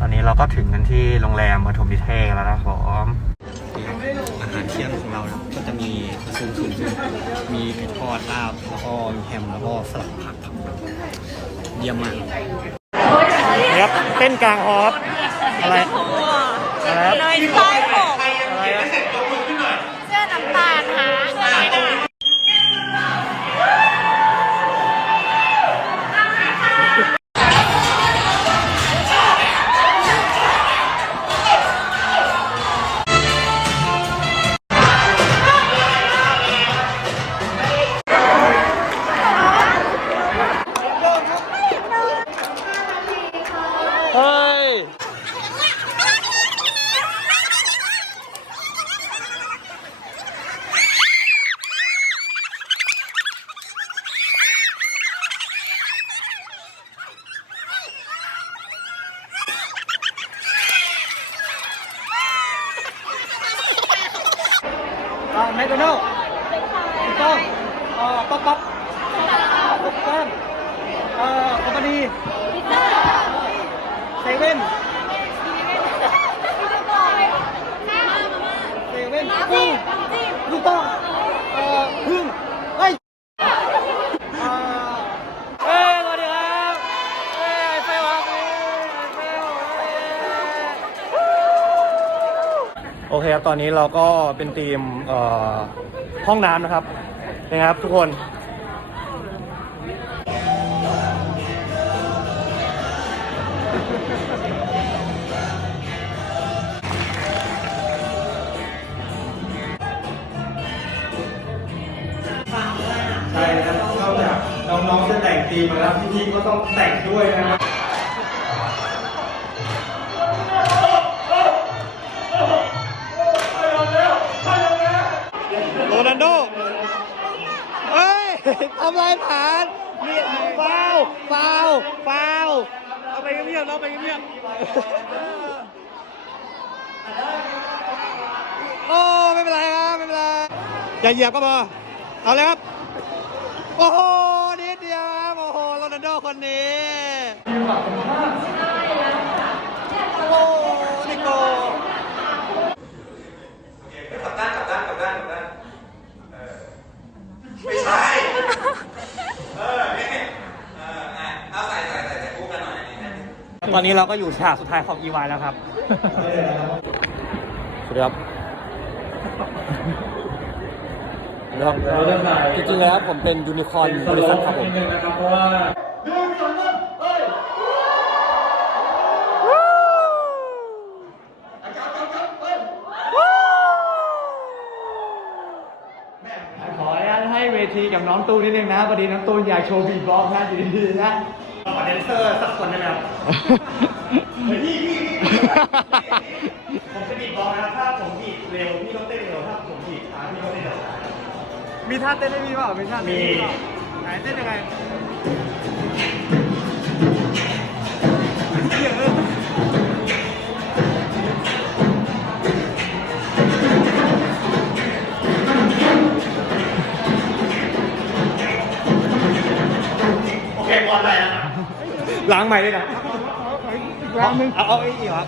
ตอนนี้เราก็ถึงกันที่โรงแรมปฐมนิเทศแล้วนะครับผมอาหารเที่ยงของเรานะก็จะมีซูมซูมซูมมีไก่ทอดลาบแล้วก็มีแฮมแล้วก็สลัดผักครับเยี่ยมมากนี่ครับเต้นกลางฮอปอะไรอะไรครับ อ่าแมคโดนัลด์ถูกต้องอ่าป๊อปป๊อปถูกต้องอ่าคอมพานีเซเว่นเซเว่นกุ้งถูกต้องเอ่อพึ่งเฮ้ยอ่า เฮ้ยสวัสดีครับเฮ้ยไอเฟลครับไอเฟล โอเคครับ ตอนนี้เราก็เป็นทีมห้องน้ำนะครับนะครับทุกคนใช่นะครับนอกจากน้องๆจะแต่งทีมมาแล้วพี่ๆก็ต้องแต่งด้วยนะครับ นัลโดเฮ้ยทำลายผ่านนี่ฟาวฟาวฟาวเอาไปเงียบๆเอาไปเงียบๆโอ้ไม่เป็นไรครับไม่เป็นไรอย่าเหยียบก็พอเอาเลยครับ โอ้โหนิดเดียวครับโอ้โหโรนัลโดคนนี้ อนนี้เราก็อยู่ฉากสุดท้ายของ EY แล้วครับ สวัสดีครับสวัสดีครับจริงๆแล้วผมเป็นยูนิคอร์นบริษัทครับผมนะครับเพราะว่าขออนุญาตให้เวทีกับน้องตูนนิดนึงนะพอดีน้องตูนอยากโชว์บีทบ็อกซ์นะอยู่ดีๆนะขอ แดนเซอร์สักคนได้ไหมครับพี่พี่ผมจะบีบบอลนะครับถ้าผมบีบเร็วพี่ต้องเต้นเร็วถ้าผมบีบช้าพี่ต้องเต้นเร็วมีท่าเต้นได้พี่เปล่ามีท่าเต้นให้พี่เปล่าไหนเต้นยังไง ล้างใหม่ด้วยนะ ล้างนึงเอาเอาไอ้อีกครับ